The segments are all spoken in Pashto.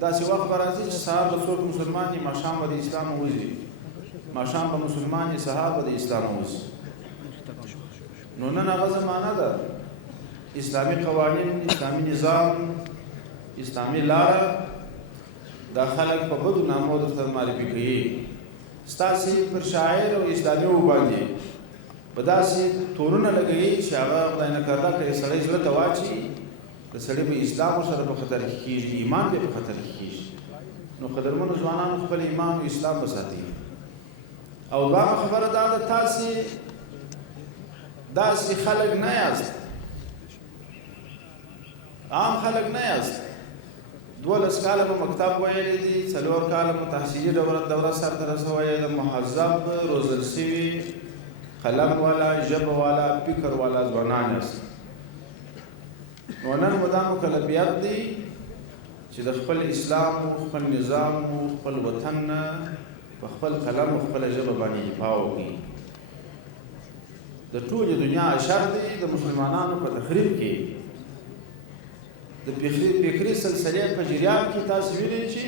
داسې وخت به راځي چې سهار به څوک مسلمان وي ماښام به د اسلام ووځي، ماښام به مسلمان وي سهار به د اسلام ووځي. نو نن هغه زمانه ده، اسلامي قوانین، اسلامي نظام، اسلامي لاره دا خلک په بدو نامو درته معرفي کوي. ستاسې پر شاعر او اسلامي وباندې په داسې تورونه لګوي چې هغه خدای نه کرده که یې سړی زړه ته واچي د سړي به اسلام ورسره په خطر کې کېږي، ایمان به په خطر کې کېږي. نو قدرمنو ځوانانو خپل ایمان او اسلام وساتئ. او دویمه خبره دا ده، تاسې داسې خلک نه یاست، عام خلک نه یاست. 12 کاله مو مکتب ویلی دي، 4 کاله مو تحصیلي دوره سرته رسوی ده، مهذب روزل شوي قلم والا ژبه والا فکر والا ځوانان یاست. نو نن مو دا مکلفیت دی چې د خپل اسلام و خپل نظام و خپل وطن نه په خپل قلم و خپله ژبه باندې دفاع وکړي. د ټولې دنیا اشر دی د مسلمانانو په تخریب کې د فکري سلسلې په جریان کې تاسو وینئ چې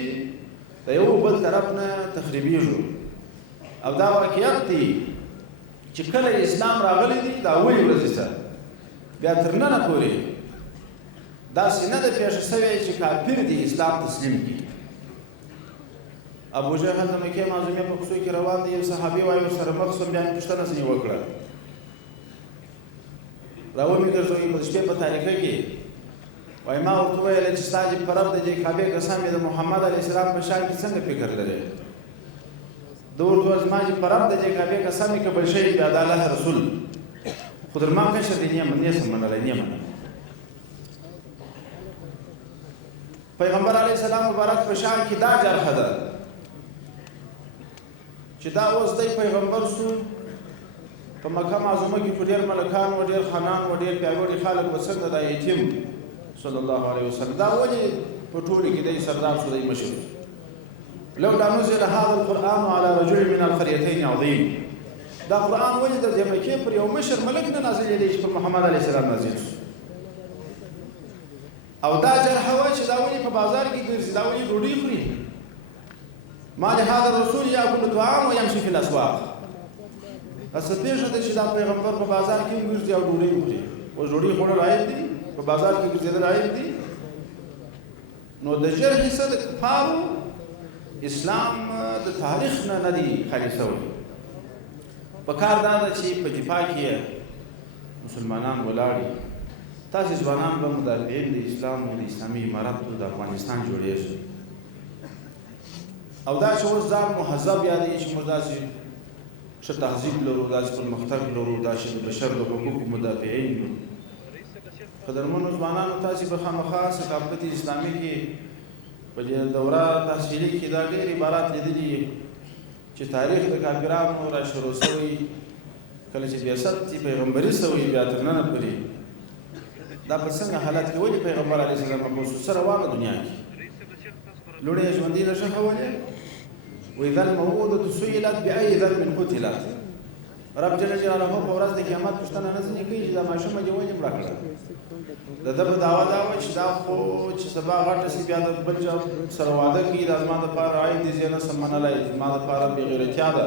د یو بل طرف نه تخریبېږو. او دا واقعیت دی چې کله اسلام راغلی دی د اولې ورځې سره بیا تر ننه پورې داسې نه ده پېښه شوې چې کافر دی اسلام تسلیم کړي. ابو جهل د مکې معظمې په کوڅو کې روان دی، یو صحابي وایي ورسره مخ شوم، بیا مې پوښتنه ځینې وکړه، راومې ګرځوي په شپې په تاریکه کې وایي ما ورته وویل چې ستا چې په رب د دې کعبې قسم یې د محمد علیه السلام په شان کې څنګه فکر لرې؟ ده ورته وویل زما چې په رب د دې کعبې قسم یې که بل شی بیا د الله رسول خو در ما کشر دی نه سم منلی نه منلی. پیغمبر علیه السلام مبارک په شان کې دا جرحه ده چې دا اوس دی پیغمبر سو په مکه معظمه کې په ډېر ملکان و ډېر خانان و ډېر پیاوړي خلک و څنګه دا یتیم صلی الله علیه وسلم دا ولې په ټولو کې دی سردار شو دی مشر. لولا نزل هذا القرآن على رجل من القريتين عظيم. دا قرآن ولې د دې مکې پر یو مشر ملک نه نازلېدی چې پر محمد علیه السلام نازل شو. او دا جرحه وه چې دا ولې په بازار کې ګرځي، دا ولې ډوډۍ خوري. ما لهذا الرسول یاکل الطعام ویمشي فی الاسواق. اصل پېښه ده چې دا پیغمبر په بازار کې ګرځي او ډوډۍ خوري. اوس ډوډۍ خوړل عیب دي، په بازار کې ګرځېدل عیب دي. نو د جرحې څه د کفارو اسلام د تاریخ نه دی خالي شوی. پکار دا ده چې په دفاع کې مسلمانان ولاړ وي. تاسې ځوانان به مدافعین د اسلام او د اسلامي اماراتو د افغانستان جوړېږي. او دا چې اوس ځان مهذب یادوي چې موږ داسې ښه تهذیب لرو، داسې پرمختګ لرو، داسې د بشر د حقوقو مدافعین یو. قدرمنو ځوانانو تاسې به خامخا ثقافت اسلامي کې په دې دوره تحصیلي کې دا ډېر عبارات لیدلي چې تاریخ د کافرانو را شروع شوی کله چې بعثت پیغمبري شوی بیا تر ننه پورې دا په څنګه حالت کې ولې پیغمبر علیه السلام په خصوصي روانه دنیا کې لوړې ژوندۍ نشه کولې. وإذا الموءودة سئلت بأي ذنب قتلت. رب جل جلاله په ورځ د قیامت پوښتنه نه ځینې کوي چې دا ماشومه دې ولې مړه کړه. د ده په دعوا دا وایي چې دا خو چې سبا غټه شي بیا د بل چا سره واده کوي دا زما دپاره عیب دي، زه یې نه شم منلی، زما دپاره بېغیرتیا ده.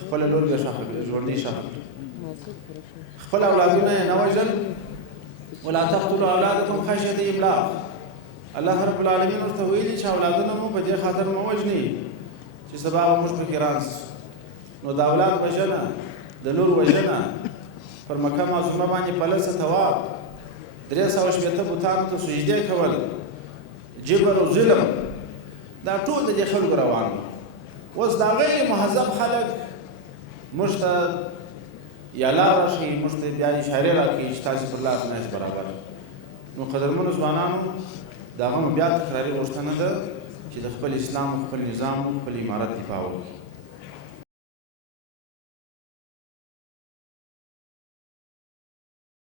خپله لور بیا ښخه کړي، ژوندۍ ښخه کړي. خپل اولادونه یې نه وژل. ولا تقتلوا اولادکم خشیة املاق. الله رب العالمین ورته ویلي چې اولادونه مو په دې خاطر مه وژنئ چې سبا به موږ پکې رانځ. نو د اولاد وژنه، د لور وژنه، پر مکه معظمه باندې پلسه طواف، 380 بوتانو ته سجدې کول، جبر او ظلم، دا ټول د دې خلکو روان وو. اوس دا غیر مهذب خلک موږ ته یا لار راشي، موږ ته بیا اشارې راکوي چې تاسې پر لاس نه یاست برابر. نو قدرمنو ځوانانو د هغه بیا تکراري غوښتنه ده چې د خپل اسلام، خپل نظام، خپل امارت دفاع وکړي.